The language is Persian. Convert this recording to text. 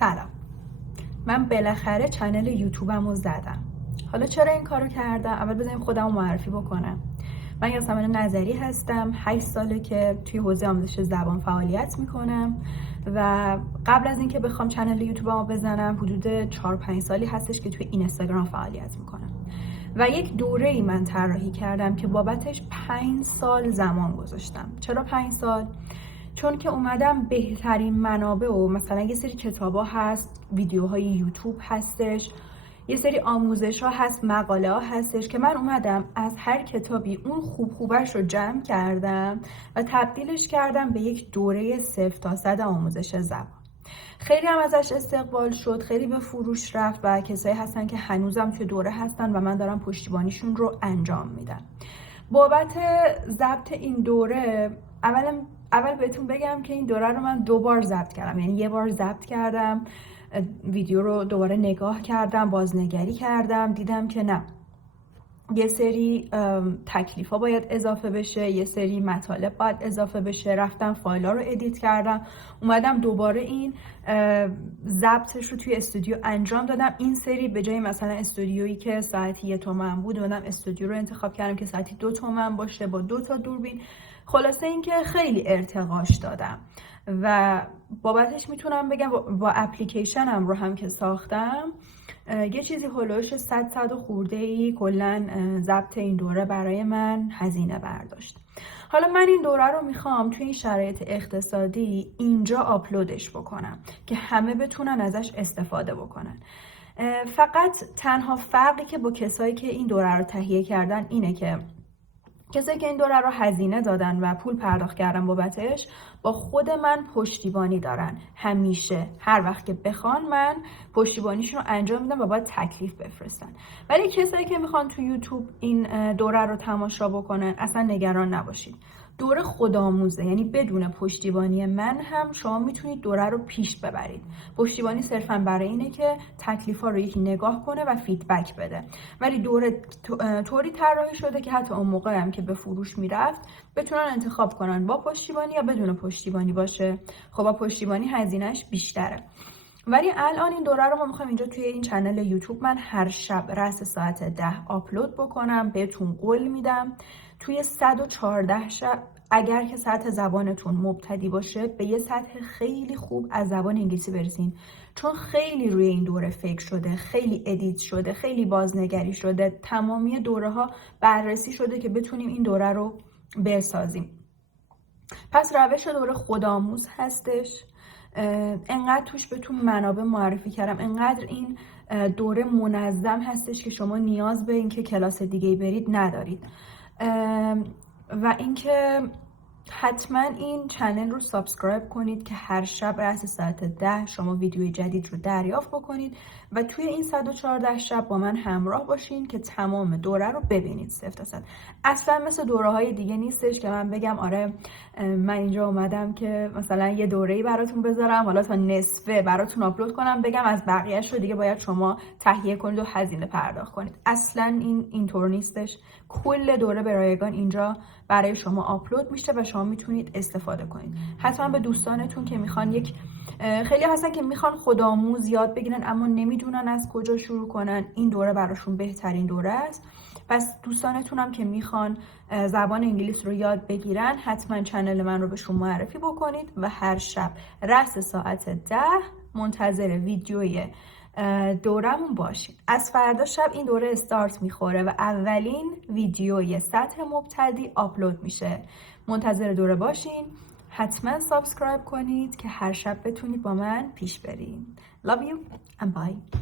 سلام، من بالاخره چنل یوتیوبم رو زدم. حالا چرا این کارو کردم؟ اول بذاریم خودم رو معرفی بکنم. من یاسمین نظری هستم، 8 ساله که توی حوزه آموزش زبان فعالیت میکنم و قبل از اینکه بخوام چنل یوتیوبم رو بزنم حدود 4-5 سالی هستش که توی اینستاگرام فعالیت میکنم و یک دوره‌ای من طراحی کردم که بابتش 5 سال زمان گذاشتم. چرا 5 سال؟ چون که اومدم بهترین منابع و مثلا یه سری کتابا هست، ویدیوهای یوتیوب هستش، یه سری آموزش ها هست، مقاله ها هستش که من اومدم از هر کتابی اون خوبش رو جمع کردم و تبدیلش کردم به یک دوره 0 تا 100 آموزش زبان. خیلی هم ازش استقبال شد، خیلی به فروش رفت و کسایی هستن که هنوزم توی دوره هستن و من دارم پشتیبانیشون رو انجام میدم. بابت ضبط این دوره اول بهتون بگم که این دوره رو من 2 بار ضبط کردم. یعنی یه بار ضبط کردم، ویدیو رو دوباره نگاه کردم، بازنگری کردم، دیدم که نه، یه سری تکلیف ها باید اضافه بشه، یه سری مطالب باید اضافه بشه. رفتم فایل ها رو ادیت کردم، اومدم دوباره این ضبطش رو توی استودیو انجام دادم. این سری به جای مثلا استودیویی که ساعتی 1 تومن بود، اومدم استودیو رو انتخاب کردم که ساعتی 2 تومن باشه با 2 تا دوربین. خلاصه اینکه خیلی ارتقاش دادم و بابتش میتونم بگم با اپلیکیشنم رو هم که ساختم یه چیزی هلوش 100 خورده‌ای کلاً ضبط این دوره برای من هزینه برداشت. حالا من این دوره رو میخوام توی این شرایط اقتصادی اینجا آپلودش بکنم که همه بتونن ازش استفاده بکنن. فقط تنها فرقی که با کسایی که این دوره رو تهیه کردن اینه که کسایی که این دوره رو هزینه دادن و پول پرداخت کردن بابتش با خود من پشتیبانی دارن. همیشه هر وقت که بخوان من پشتیبانیشون رو انجام میدم و باید تکلیف بفرستن. ولی کسایی که میخوان تو یوتیوب این دوره رو تماشا بکنن اصلا نگران نباشید. دوره خودآموزه، یعنی بدون پشتیبانی من هم شما میتونید دوره رو پیش ببرید. پشتیبانی صرفا برای اینه که تکلیفا رو یکی نگاه کنه و فیدبک بده. ولی دوره طوری طراحی شده که حتی اون موقع هم که به فروش میرفت بتونن انتخاب کنن با پشتیبانی یا بدون پشتیبانی باشه. خب با پشتیبانی هزینهش بیشتره. ولی الان این دوره رو ما میخوایم اینجا توی این چنل یوتیوب من هر شب رأس ساعت 10 آپلود بکنم. بهتون قول میدم توی 114 شب اگر که سطح زبانتون مبتدی باشه به یه سطح خیلی خوب از زبان انگلیسی برسین. چون خیلی روی این دوره فکر شده، خیلی ادیت شده، خیلی بازنگری شده، تمامی دوره ها بررسی شده که بتونیم این دوره رو بسازیم. پس روش دوره خودآموز هستش. انقدر توش بهتون منابع معرفی کردم، انقدر این دوره منظم هستش که شما نیاز به اینکه کلاس دیگه برید ندارید. و اینکه حتما این چنل رو سابسکرایب کنید که هر شب رأس ساعت 10 شما ویدیوی جدید رو دریافت بکنید و توی این 114 شب با من همراه باشین که تمام دوره رو ببینید 0 تا 100. اصلا مثل دوره های دیگه نیستش که من بگم آره من اینجا اومدم که مثلا یه دوره‌ای براتون بذارم حالا تا نصفه براتون آپلود کنم بگم از بقیه‌اش رو دیگه باید شما تهیه کنید و هزینه پرداخت کنید. اصلا اینطور نیستش. کل دوره به رایگان اینجا برای شما آپلود میشه و شما میتونید استفاده کنید. حتما به دوستانتون که میخوان خیلی هستن که میخوان خودآموز یاد بگیرن اما نمیدونن از کجا شروع کنن، این دوره براشون بهترین دوره است. پس دوستانتون هم که میخوان زبان انگلیسی رو یاد بگیرن حتما چنل من رو بهشون معرفی بکنید و هر شب رأس ساعت 10 منتظر ویدیوی دورمون باشین. از فردا شب این دوره استارت میخوره و اولین ویدیوی سطح مبتدی آپلود میشه. منتظر دوره باشین. حتما سابسکرایب کنید که هر شب بتونید با من پیش برین. Love you and bye.